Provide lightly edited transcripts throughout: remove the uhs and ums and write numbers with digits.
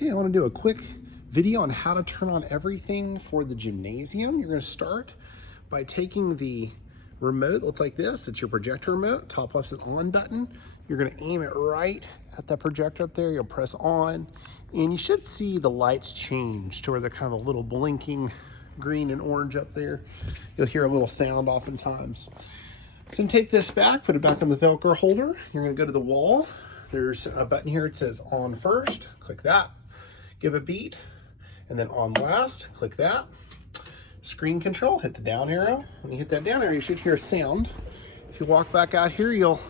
Okay, I want to do a quick video on how to turn on everything for the gymnasium. You're going to start by taking the remote, looks like this. It's your projector remote. Top left's an on button. You're going to aim it right at that projector up there. You'll press on, and you should see the lights change to where they're kind of a little blinking green and orange up there. You'll hear a little sound oftentimes. So take this back, put it back on the Velcro holder. You're going to go to the wall. There's a button here. It says on first. Click that. Give a beat, and then on last. Click that. Screen control, hit the down arrow. When you hit that down arrow, you should hear a sound. If you walk back out here, you'll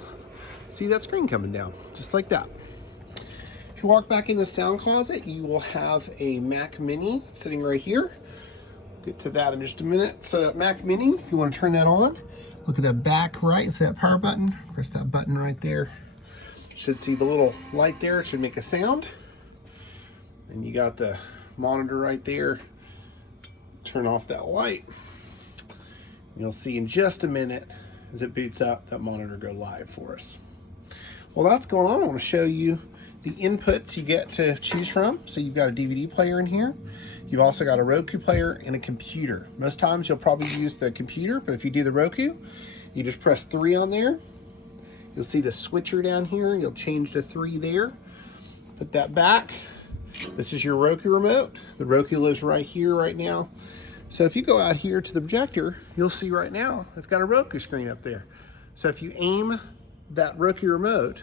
see that screen coming down, just like that. If you walk back in the sound closet, you will have a Mac Mini sitting right here. Get to that in just a minute. So that Mac Mini, if you want to turn that on, look at that back right, see that power button? Press that button right there. Should see the little light there. It should make a sound. And you got the monitor right there. Turn off that light. You'll see in just a minute as it boots up that monitor go live for us. While that's going on, I want to show you the inputs you get to choose from. So you've got a DVD player in here. You've also got a Roku player and a computer. Most times you'll probably use the computer, but if you do the Roku, you just press 3 on there. You'll see the switcher down here. You'll change to 3 there. Put that back. This is your Roku remote. The Roku lives right here right now. So if you go out here to the projector, you'll see right now it's got a Roku screen up there. So if you aim that Roku remote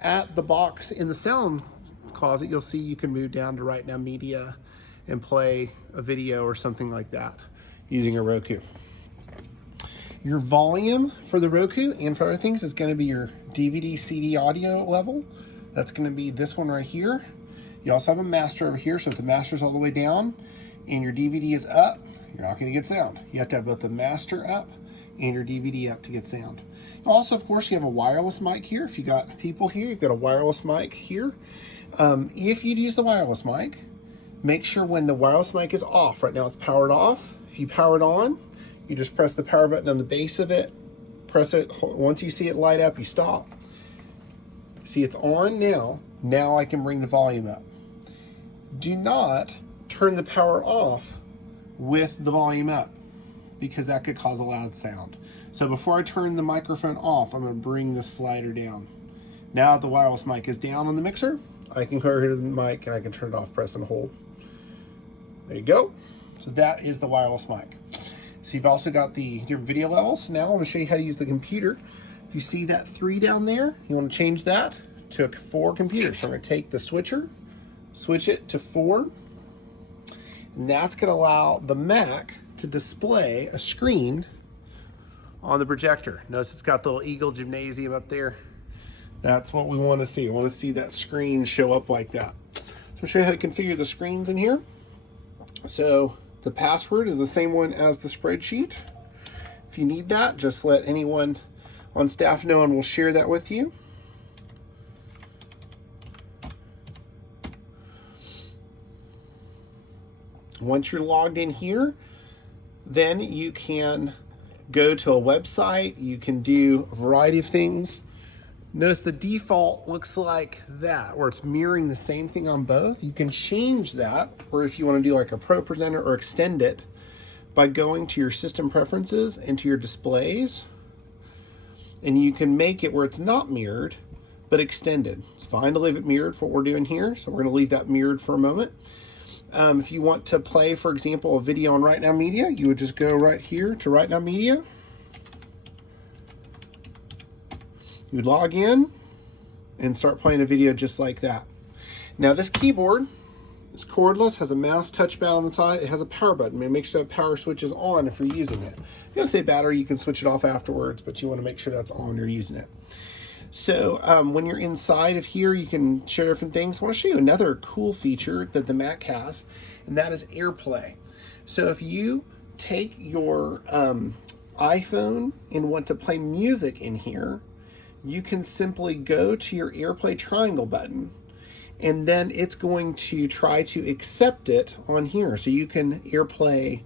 at the box in the sound closet, you'll see you can move down to Right Now Media and play a video or something like that using a Roku. Your volume for the Roku and for other things is going to be your DVD CD audio level. That's going to be this one right here. You also have a master over here, so if the master's all the way down and your DVD is up, you're not going to get sound. You have to have both the master up and your DVD up to get sound. Also, of course, you have a wireless mic here. If you got people here, you've got a wireless mic here. If you'd use the wireless mic, make sure when the wireless mic is off, right now it's powered off. If you power it on, you just press the power button on the base of it, press it. Once you see it light up, you stop. See, it's on now. Now I can bring the volume up. Do not turn the power off with the volume up, because that could cause a loud sound. So before I turn the microphone off, I'm going to bring this slider down. Now the wireless mic is down on the mixer, I can go here to the mic and I can turn it off, press and hold. There you go. So that is the wireless mic. So you've also got the different video levels. Now I'm going to show you how to use the computer. If you see that 3 down there, you want to change that to 4 computers. So I'm going to take the switcher, switch it to 4, and that's going to allow the Mac to display a screen on the projector. Notice it's got the little Eagle Gymnasium up there. That's what we want to see. I want to see that screen show up like that. So I'll show you how to configure the screens in here. So the password is the same one as the spreadsheet. If you need that, just let anyone on staff know and we'll share that with you. Once you're logged in here, then you can go to a website. You can do a variety of things. Notice the default looks like that, where it's mirroring the same thing on both. You can change that, or if you want to do like a Pro Presenter or extend it, by going to your system preferences and to your displays. And you can make it where it's not mirrored, but extended. It's fine to leave it mirrored for what we're doing here. So we're going to leave that mirrored for a moment. If you want to play, for example, a video on Right Now Media, you would just go right here to Right Now Media. You would log in and start playing a video just like that. Now this keyboard is cordless, has a mouse touchpad on the side. It has a power button. Make sure that power switch is on if you're using it. If you want to say battery, you can switch it off afterwards, but you want to make sure that's on when you're using it. So when you're inside of here, you can share different things. I want to show you another cool feature that the Mac has, and that is AirPlay. So if you take your iPhone and want to play music in here, you can simply go to your AirPlay triangle button, and then it's going to try to accept it on here. So you can AirPlay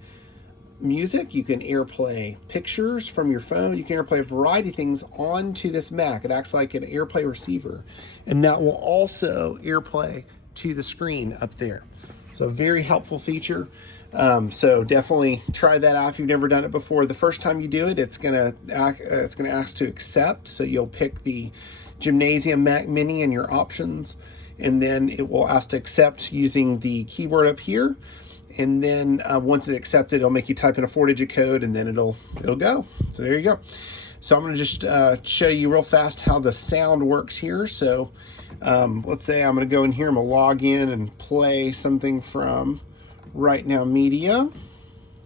music, you can AirPlay pictures from your phone, you can AirPlay a variety of things onto this Mac. It acts like an AirPlay receiver, and that will also AirPlay to the screen up there. So very helpful feature. So definitely try that out if you've never done it before. The first time you do it, it's gonna ask to accept. So you'll pick the Gymnasium Mac Mini in your options, and then it will ask to accept using the keyboard up here. And then once it's accepted, it'll make you type in a 4-digit code, and then it'll go. So there you go. So I'm gonna just show you real fast how the sound works here. So let's say I'm gonna go in here, I'm gonna log in and play something from Right Now Media.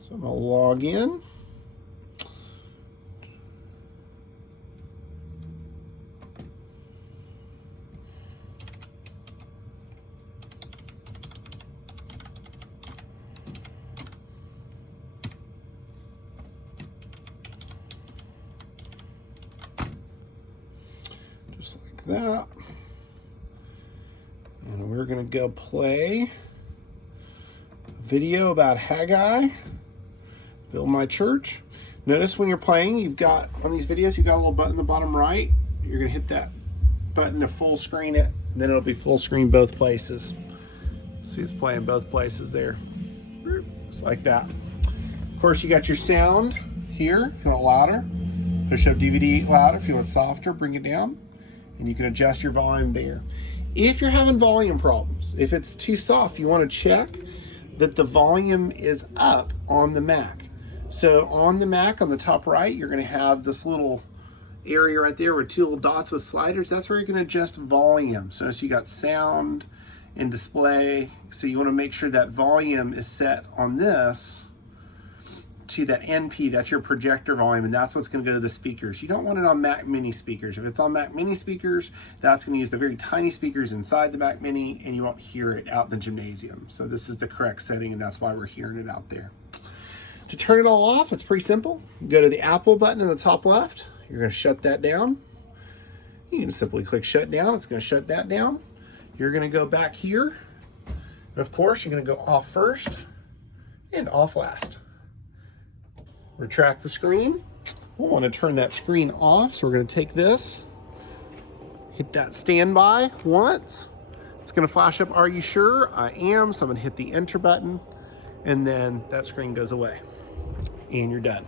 So I'm gonna log in. Just like that. And we're gonna go play a video about Haggai, Build My Church. Notice when you're playing, you've got, on these videos, you've got a little button in the bottom right. You're gonna hit that button to full screen it, and then it'll be full screen both places. See, it's playing both places there. Just like that. Of course, you got your sound here. If you want it louder, push up DVD louder. If you want it softer, bring it down. And you can adjust your volume there. If you're having volume problems, if it's too soft, you want to check that the volume is up on the Mac. So on the Mac, on the top right, you're going to have this little area right there with 2 little dots with sliders. That's where you're going to adjust volume. So you got sound and display. So you want to make sure that volume is set on this to that NP, that's your projector volume, and that's what's going to go to the speakers. You don't want it on Mac Mini speakers. If it's on Mac Mini speakers, that's going to use the very tiny speakers inside the Mac Mini, and you won't hear it out in the gymnasium. So this is the correct setting, and that's why we're hearing it out there. To turn it all off, it's pretty simple. You go to the Apple button in the top left. You're going to shut that down. You can simply click shut down. It's going to shut that down. You're going to go back here. And of course, you're going to go off first and off last. Retract the screen. We'll want to turn that screen off, so we're going to take this, hit that standby once. It's going to flash up, are you sure? I am. So I'm going to hit the enter button, and then that screen goes away, and you're done.